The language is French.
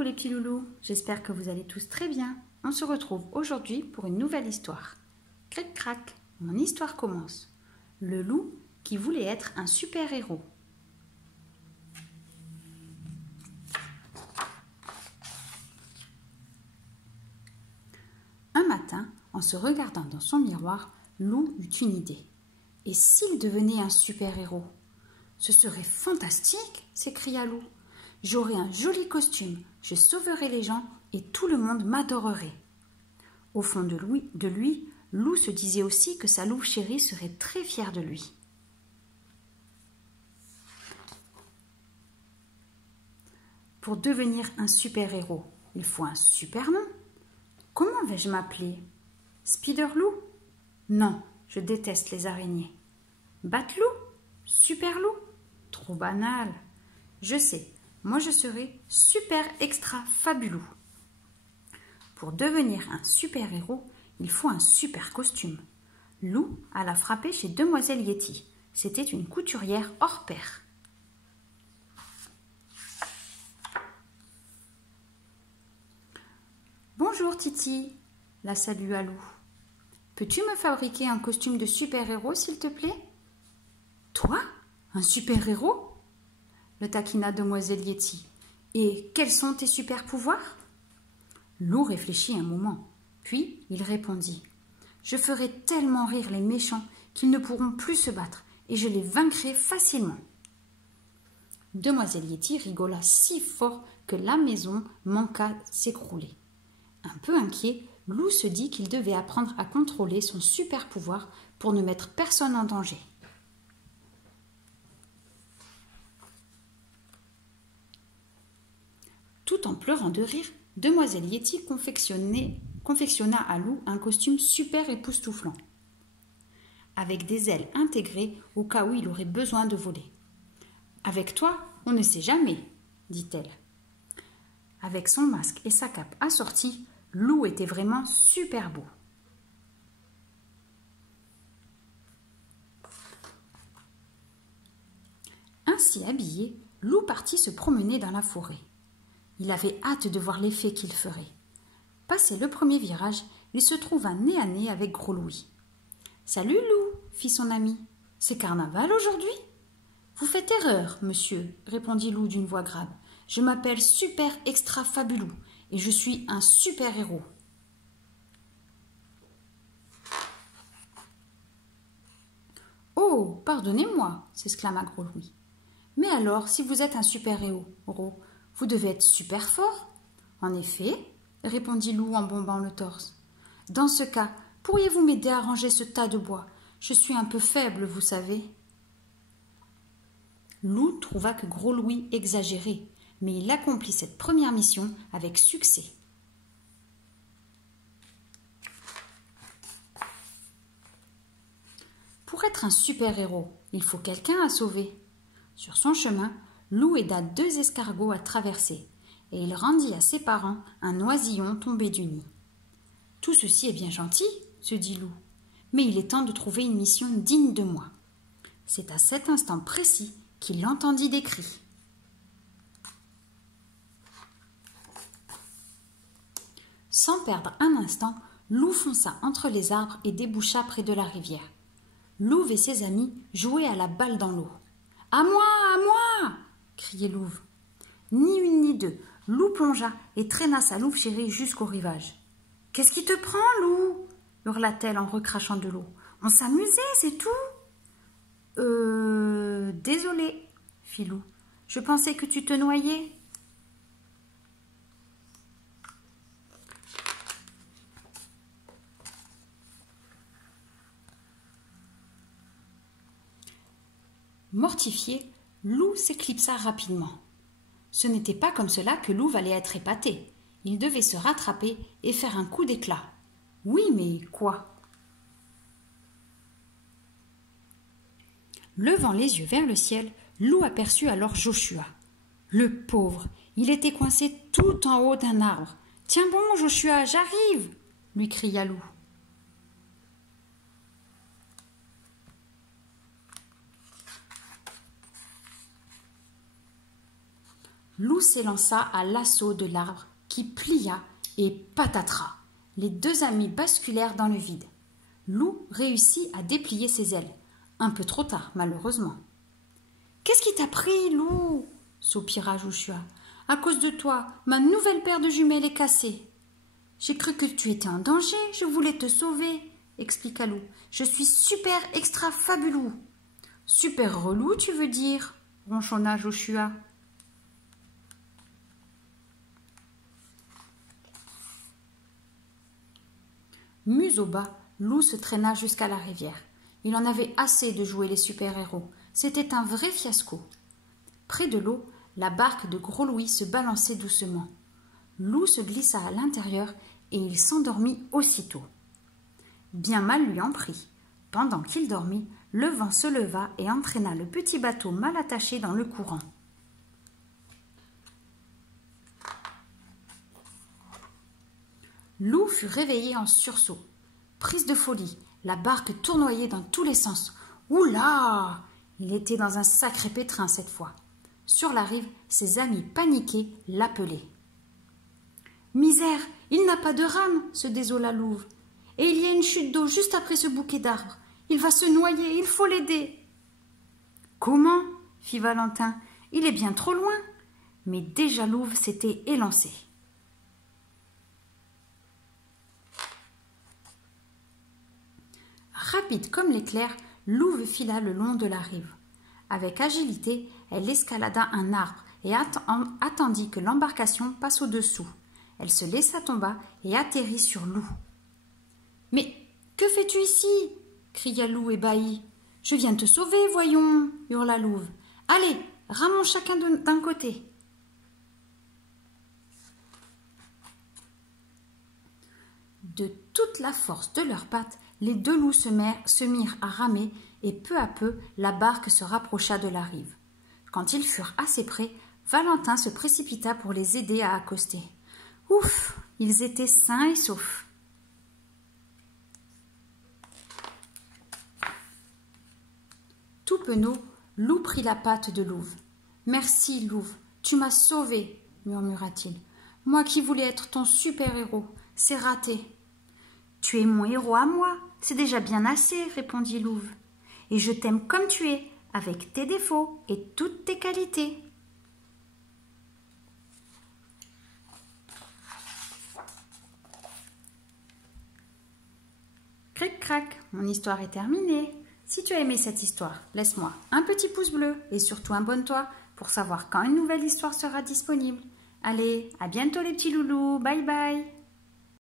Coucou les petits loulous, j'espère que vous allez tous très bien. On se retrouve aujourd'hui pour une nouvelle histoire. Cric crac, mon histoire commence. Le loup qui voulait être un super-héros. Un matin, en se regardant dans son miroir, Loup eut une idée. Et s'il devenait un super-héros? Ce serait fantastique, s'écria Loup. J'aurais un joli costume, je sauverais les gens et tout le monde m'adorerait. Au fond de lui, Loup se disait aussi que sa louve chérie serait très fière de lui. Pour devenir un super-héros, il faut un super nom. Comment vais-je m'appeler? Spider-Loup? Non, je déteste les araignées. Bat-Loup? Super-Loup? Trop banal. Je sais, moi je serai super extra fabuleux. Pour devenir un super-héros, il faut un super costume. Loup alla frapper chez Demoiselle Yeti. C'était une couturière hors pair. Bonjour Titi, la salua Loup. Peux-tu me fabriquer un costume de super-héros, s'il te plaît? Toi? Un super-héros? Le taquina Demoiselle Yeti. Et quels sont tes super-pouvoirs? Loup réfléchit un moment, puis il répondit. Je ferai tellement rire les méchants qu'ils ne pourront plus se battre et je les vaincrai facilement. Demoiselle Yeti rigola si fort que la maison manqua s'écrouler. Un peu inquiet, Loup se dit qu'il devait apprendre à contrôler son super-pouvoir pour ne mettre personne en danger. Tout en pleurant de rire, Demoiselle Yeti confectionna à Loup un costume super époustouflant, avec des ailes intégrées au cas où il aurait besoin de voler. « Avec toi, on ne sait jamais, » dit-elle. Avec son masque et sa cape assortie, Loup était vraiment super beau. Ainsi habillé, Loup partit se promener dans la forêt. Il avait hâte de voir l'effet qu'il ferait. Passé le premier virage, il se trouva nez à nez avec Gros Louis. « Salut Loup, fit son ami. C'est carnaval aujourd'hui? »« Vous faites erreur, monsieur, répondit Loup d'une voix grave. Je m'appelle Super Extra Fabuleux et je suis un super-héros. »« Oh, pardonnez-moi, s'exclama Gros Louis. Mais alors, si vous êtes un super-héros, vous devez être super fort. »« En effet, répondit Loup en bombant le torse. Dans ce cas, pourriez-vous m'aider à ranger ce tas de bois? Je suis un peu faible, vous savez. » Loup trouva que Gros Louis exagérait, mais il accomplit cette première mission avec succès. Pour être un super-héros, il faut quelqu'un à sauver. Sur son chemin, Loup aida 2 escargots à traverser, et il rendit à ses parents un oisillon tombé du nid. « Tout ceci est bien gentil, se dit Loup, mais il est temps de trouver une mission digne de moi. » C'est à cet instant précis qu'il entendit des cris. Sans perdre un instant, Loup fonça entre les arbres et déboucha près de la rivière. Louve et ses amis jouaient à la balle dans l'eau. « À moi, à moi !» criait Louve. Ni une ni deux, Loup plongea et traîna sa louve chérie jusqu'au rivage. « Qu'est-ce qui te prend, Loup ?» hurla-t-elle en recrachant de l'eau. « On s'amusait, c'est tout !»« Désolée, fit Loup. Je pensais que tu te noyais. » Mortifié, Loup s'éclipsa rapidement. Ce n'était pas comme cela que Louve allait être épaté. Il devait se rattraper et faire un coup d'éclat. Oui, mais quoi? Levant les yeux vers le ciel, Loup aperçut alors Joshua. Le pauvre, il était coincé tout en haut d'un arbre. « Tiens bon, Joshua, j'arrive !» lui cria Loup. Lou s'élança à l'assaut de l'arbre qui plia et patatras. Les deux amis basculèrent dans le vide. Lou réussit à déplier ses ailes. Un peu trop tard, malheureusement. « Qu'est-ce qui t'a pris, Lou ?» soupira Joshua. « À cause de toi, ma nouvelle paire de jumelles est cassée. »« J'ai cru que tu étais en danger, je voulais te sauver, » expliqua Lou. « Je suis super extra fabulou. »« Super relou, tu veux dire ?» ronchonna Joshua. Museau bas, Lou se traîna jusqu'à la rivière. Il en avait assez de jouer les super-héros. C'était un vrai fiasco. Près de l'eau, la barque de Gros Louis se balançait doucement. Lou se glissa à l'intérieur et il s'endormit aussitôt. Bien mal lui en prit. Pendant qu'il dormit, le vent se leva et entraîna le petit bateau mal attaché dans le courant. Lou fut réveillé en sursaut. Prise de folie, la barque tournoyait dans tous les sens. Oula! Il était dans un sacré pétrin cette fois. Sur la rive, ses amis paniqués l'appelaient. « Misère, il n'a pas de rame !» se désola Louve. « Et il y a une chute d'eau juste après ce bouquet d'arbres. Il va se noyer, il faut l'aider !»« Comment ?» fit Valentin. « Il est bien trop loin !» Mais déjà Louve s'était élancé. Rapide comme l'éclair, Louve fila le long de la rive. Avec agilité, elle escalada un arbre et attendit que l'embarcation passe au-dessous. Elle se laissa tomber et atterrit sur Lou. « Mais que fais-tu ici ?» cria Lou ébahi. « Je viens te sauver, voyons !» hurla Louve. « Allez, ramons chacun d'un côté. » De toute la force de leurs pattes, les deux loups se mirent à ramer et peu à peu, la barque se rapprocha de la rive. Quand ils furent assez près, Valentin se précipita pour les aider à accoster. Ouf, ils étaient sains et saufs. Tout penaud, Lou prit la patte de Louve. « Merci, Louve, tu m'as sauvé, » murmura-t-il. « Moi qui voulais être ton super-héros, c'est raté. »« Tu es mon héros à moi, c'est déjà bien assez, » répondit Louve. « Et je t'aime comme tu es, avec tes défauts et toutes tes qualités. » Cric-crac, mon histoire est terminée. Si tu as aimé cette histoire, laisse-moi un petit pouce bleu et surtout abonne-toi pour savoir quand une nouvelle histoire sera disponible. Allez, à bientôt les petits loulous, bye bye.